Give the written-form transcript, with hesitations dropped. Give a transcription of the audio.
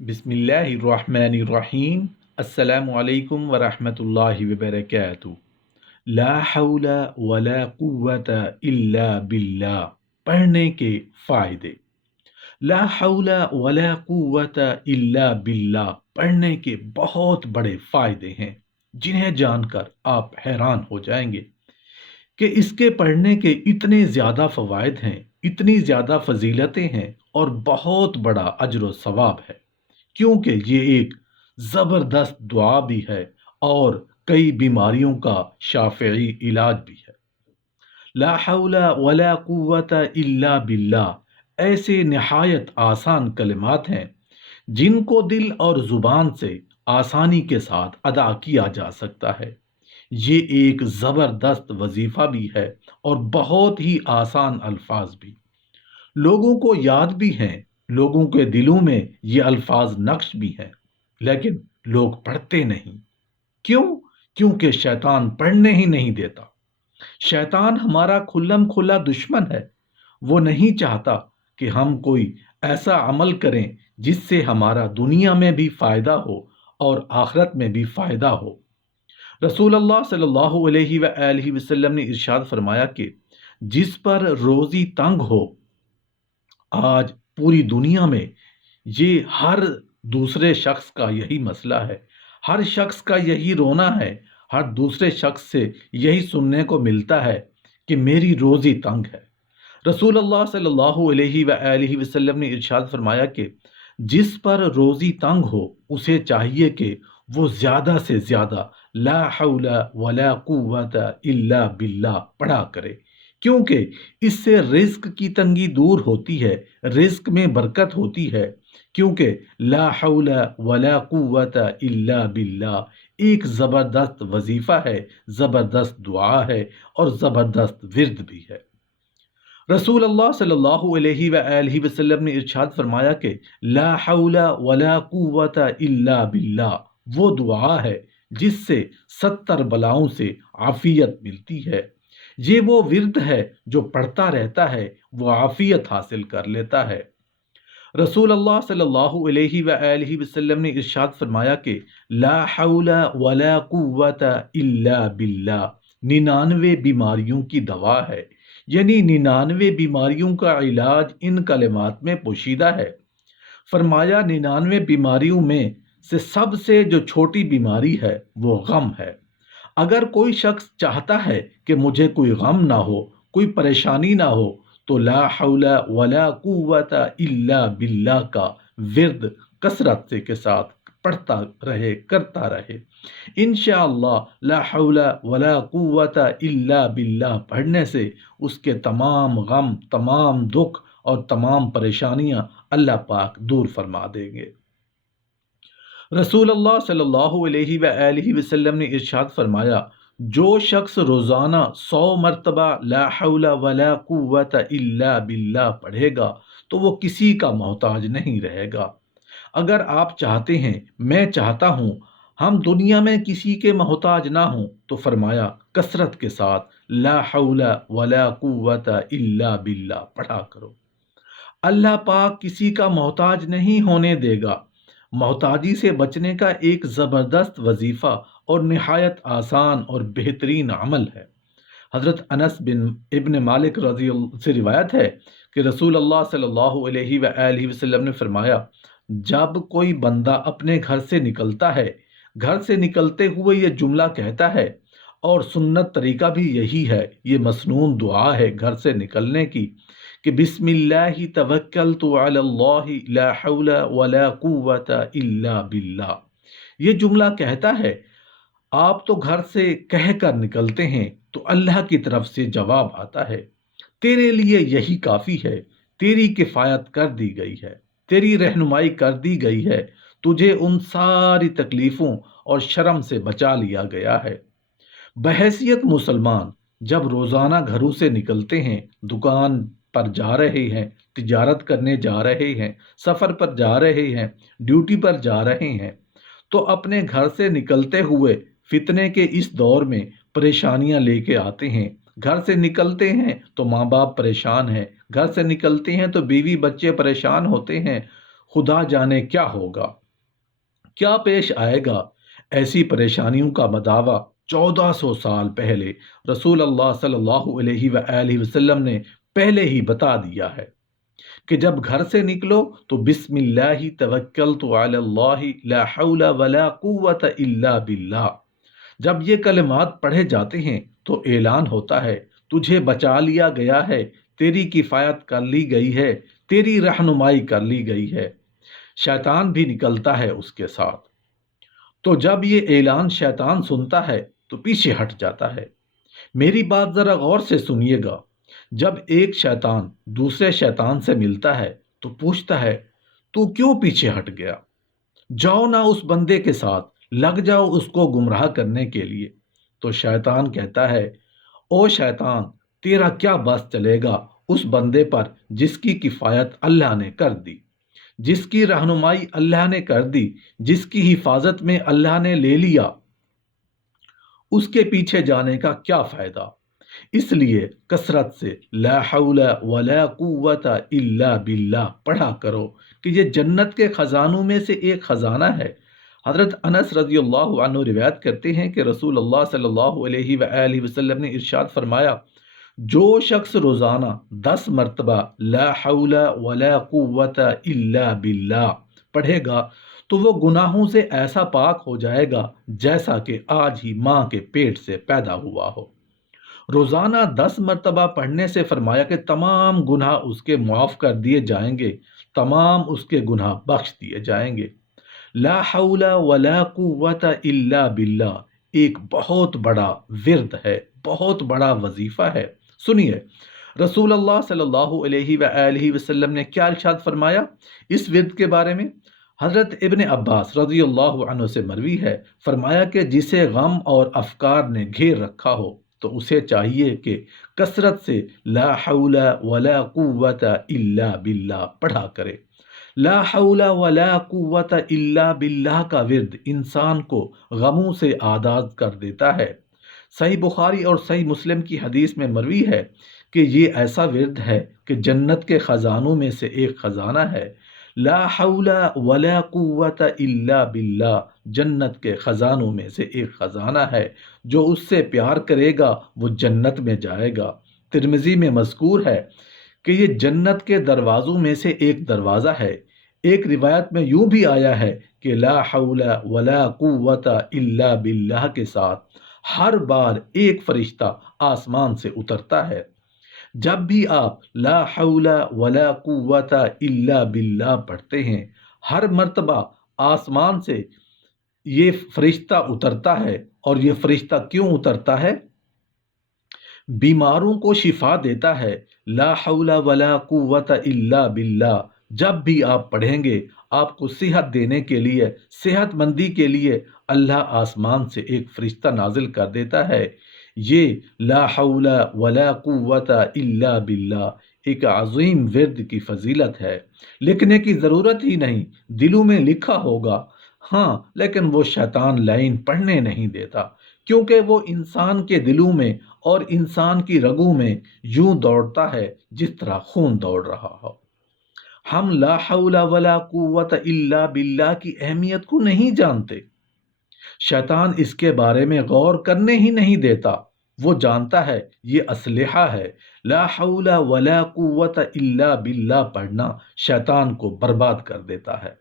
بسم اللہ الرحمن الرحیم۔ السلام علیکم ورحمۃ اللہ وبرکاتہ۔ لا حول ولا قوت الا باللہ پڑھنے کے فائدے۔ لا حول ولا قوت الا باللہ پڑھنے کے بہت بڑے فائدے ہیں جنہیں جان کر آپ حیران ہو جائیں گے کہ اس کے پڑھنے کے اتنے زیادہ فوائد ہیں، اتنی زیادہ فضیلتیں ہیں اور بہت بڑا اجر و ثواب ہے، کیونکہ یہ ایک زبردست دعا بھی ہے اور کئی بیماریوں کا شافعی علاج بھی ہے۔ لا حول ولا قوت الا باللہ ایسے نہایت آسان کلمات ہیں جن کو دل اور زبان سے آسانی کے ساتھ ادا کیا جا سکتا ہے۔ یہ ایک زبردست وظیفہ بھی ہے اور بہت ہی آسان الفاظ بھی، لوگوں کو یاد بھی ہیں، لوگوں کے دلوں میں یہ الفاظ نقش بھی ہیں، لیکن لوگ پڑھتے نہیں۔ کیوں؟ کیونکہ شیطان پڑھنے ہی نہیں دیتا۔ شیطان ہمارا کھلم کھلا دشمن ہے۔ وہ نہیں چاہتا کہ ہم کوئی ایسا عمل کریں جس سے ہمارا دنیا میں بھی فائدہ ہو اور آخرت میں بھی فائدہ ہو۔ رسول اللہ صلی اللہ علیہ وآلہ وسلم نے ارشاد فرمایا کہ جس پر روزی تنگ ہو، آج پوری دنیا میں یہ ہر دوسرے شخص کا یہی مسئلہ ہے، ہر شخص کا یہی رونا ہے، ہر دوسرے شخص سے یہی سننے کو ملتا ہے کہ میری روزی تنگ ہے۔ رسول اللہ صلی اللہ علیہ وآلہ وسلم نے ارشاد فرمایا کہ جس پر روزی تنگ ہو اسے چاہیے کہ وہ زیادہ سے زیادہ لا حول ولا قوت الا باللہ پڑھا کرے، کیونکہ اس سے رزق کی تنگی دور ہوتی ہے، رزق میں برکت ہوتی ہے، کیونکہ لا حول ولا قوت الا باللہ ایک زبردست وظیفہ ہے، زبردست دعا ہے اور زبردست ورد بھی ہے۔ رسول اللہ صلی اللہ علیہ وآلہ وسلم نے ارشاد فرمایا کہ لا حول ولا قوت الا باللہ وہ دعا ہے جس سے 70 بلاؤں سے عافیت ملتی ہے۔ یہ وہ ورد ہے جو پڑھتا رہتا ہے وہ عافیت حاصل کر لیتا ہے۔ رسول اللہ صلی اللہ علیہ وآلہ وسلم نے ارشاد فرمایا کہ لا حول ولا قوت الا باللہ 99 بیماریوں کی دوا ہے، یعنی 99 بیماریوں کا علاج ان کلمات میں پوشیدہ ہے۔ فرمایا 99 بیماریوں میں سے سب سے جو چھوٹی بیماری ہے وہ غم ہے۔ اگر کوئی شخص چاہتا ہے کہ مجھے کوئی غم نہ ہو، کوئی پریشانی نہ ہو، تو لا حول ولا قوت الا باللہ کا ورد کثرت سے کے ساتھ پڑھتا رہے، کرتا رہے۔ انشاءاللہ لا حول ولا قوت الا باللہ پڑھنے سے اس کے تمام غم، تمام دکھ اور تمام پریشانیاں اللہ پاک دور فرما دیں گے۔ رسول اللہ صلی اللہ علیہ وآلہ وسلم نے ارشاد فرمایا جو شخص روزانہ 100 مرتبہ لا حول ولا قوت الا باللہ پڑھے گا تو وہ کسی کا محتاج نہیں رہے گا۔ اگر آپ چاہتے ہیں، میں چاہتا ہوں، ہم دنیا میں کسی کے محتاج نہ ہوں، تو فرمایا کثرت کے ساتھ لا حول ولا قوت الا باللہ پڑھا کرو۔ اللہ پاک کسی کا محتاج نہیں ہونے دے گا۔ محتاجی سے بچنے کا ایک زبردست وظیفہ اور نہایت آسان اور بہترین عمل ہے۔ حضرت انس بن ابن مالک رضی اللہ سے روایت ہے کہ رسول اللہ صلی اللہ علیہ وآلہ وسلم نے فرمایا جب کوئی بندہ اپنے گھر سے نکلتا ہے، گھر سے نکلتے ہوئے یہ جملہ کہتا ہے، اور سنت طریقہ بھی یہی ہے، یہ مسنون دعا ہے گھر سے نکلنے کی، کہ بسم اللہ توکلت علی اللہ لا حول ولا قوت الا باللہ۔ یہ جملہ کہتا ہے، آپ تو گھر سے کہہ کر نکلتے ہیں تو اللہ کی طرف سے جواب آتا ہے، تیرے لیے یہی کافی ہے، تیری کفایت کر دی گئی ہے، تیری رہنمائی کر دی گئی ہے، تجھے ان ساری تکلیفوں اور شرم سے بچا لیا گیا ہے۔ بحیثیت مسلمان جب روزانہ گھروں سے نکلتے ہیں، دکان پر جا رہے ہیں، تجارت کرنے جا رہے ہیں، سفر پر جا رہے ہیں، ڈیوٹی پر جا رہے ہیں، تو اپنے گھر سے نکلتے ہوئے فتنے کے اس دور میں پریشانیاں لے کے آتے ہیں۔ گھر سے نکلتے ہیں تو ماں باپ پریشان ہیں، گھر سے نکلتے ہیں تو بیوی بچے پریشان ہوتے ہیں، خدا جانے کیا ہوگا، کیا پیش آئے گا۔ ایسی پریشانیوں کا مداوع 1400 سال پہلے رسول اللہ صلی اللہ علیہ وآلہ وسلم نے پہلے ہی بتا دیا ہے کہ جب گھر سے نکلو تو بسم اللہ توکلت علی اللہ لا حول ولا قوت الا باللہ، جب یہ کلمات پڑھے جاتے ہیں تو اعلان ہوتا ہے تجھے بچا لیا گیا ہے، تیری کفایت کر لی گئی ہے، تیری رہنمائی کر لی گئی ہے، شیطان بھی نکلتا ہے اس کے ساتھ۔ تو جب یہ اعلان شیطان سنتا ہے تو پیچھے ہٹ جاتا ہے۔ میری بات ذرا غور سے سنیے گا، جب ایک شیطان دوسرے شیطان سے ملتا ہے تو پوچھتا ہے تو کیوں پیچھے ہٹ گیا، جاؤ نہ اس بندے کے ساتھ، لگ جاؤ اس کو گمراہ کرنے کے لیے۔ تو شیطان کہتا ہے او شیطان، تیرا کیا بس چلے گا اس بندے پر جس کی کفایت اللہ نے کر دی، جس کی رہنمائی اللہ نے کر دی، جس کی حفاظت میں اللہ نے لے لیا، اس کے پیچھے جانے کا کیا فائدہ۔ اس لیے کثرت سے لا حول ولا قوت الا باللہ پڑھا کرو کہ یہ جنت کے خزانوں میں سے ایک خزانہ ہے۔ حضرت انس رضی اللہ عنہ روایت کرتے ہیں کہ رسول اللہ صلی اللہ علیہ وآلہ وسلم نے ارشاد فرمایا، جو شخص روزانہ 10 مرتبہ لا حول ولا قوت الا باللہ پڑھے گا تو وہ گناہوں سے ایسا پاک ہو جائے گا جیسا کہ آج ہی ماں کے پیٹ سے پیدا ہوا ہو۔ روزانہ 10 مرتبہ پڑھنے سے فرمایا کہ تمام گناہ اس کے معاف کر دیے جائیں گے، تمام اس کے گناہ بخش دیے جائیں گے۔ لا حول ولا قوت الا باللہ ایک بہت بڑا ورد ہے، بہت بڑا وظیفہ ہے۔ سنیے رسول اللہ صلی اللہ علیہ وآلہ وسلم نے کیا ارشاد فرمایا اس ورد کے بارے میں۔ حضرت ابن عباس رضی اللہ عنہ سے مروی ہے، فرمایا کہ جسے غم اور افکار نے گھیر رکھا ہو تو اسے چاہیے کہ کثرت سے لا حول ولا قوت الا باللہ پڑھا کرے۔ لا حول ولا قوت الا باللہ کا ورد انسان کو غموں سے آزاد کر دیتا ہے۔ صحیح بخاری اور صحیح مسلم کی حدیث میں مروی ہے کہ یہ ایسا ورد ہے کہ جنت کے خزانوں میں سے ایک خزانہ ہے۔ لا حول ولا قوت الا باللہ جنت کے خزانوں میں سے ایک خزانہ ہے، جو اس سے پیار کرے گا وہ جنت میں جائے گا۔ ترمذی میں مذکور ہے کہ یہ جنت کے دروازوں میں سے ایک دروازہ ہے۔ ایک روایت میں یوں بھی آیا ہے کہ لا حول ولا قوت الا باللہ کے ساتھ ہر بار ایک فرشتہ آسمان سے اترتا ہے۔ جب بھی آپ لا حول ولا قوت الا باللہ پڑھتے ہیں، ہر مرتبہ آسمان سے یہ فرشتہ اترتا ہے۔ اور یہ فرشتہ کیوں اترتا ہے؟ بیماروں کو شفا دیتا ہے۔ لا حول ولا قوت الا باللہ جب بھی آپ پڑھیں گے، آپ کو صحت دینے کے لیے، صحت مندی کے لیے اللہ آسمان سے ایک فرشتہ نازل کر دیتا ہے۔ یہ لا حول ولا قوت الا باللہ ایک عظیم ورد کی فضیلت ہے۔ لکھنے کی ضرورت ہی نہیں، دلوں میں لکھا ہوگا، ہاں، لیکن وہ شیطان لائن پڑھنے نہیں دیتا، کیونکہ وہ انسان کے دلوں میں اور انسان کی رگوں میں یوں دوڑتا ہے جس طرح خون دوڑ رہا ہو۔ ہم لا حول ولا قوت الا باللہ کی اہمیت کو نہیں جانتے۔ شیطان اس کے بارے میں غور کرنے ہی نہیں دیتا۔ وہ جانتا ہے یہ اسلحہ ہے۔ لا حول ولا قوت الا باللہ پڑھنا شیطان کو برباد کر دیتا ہے۔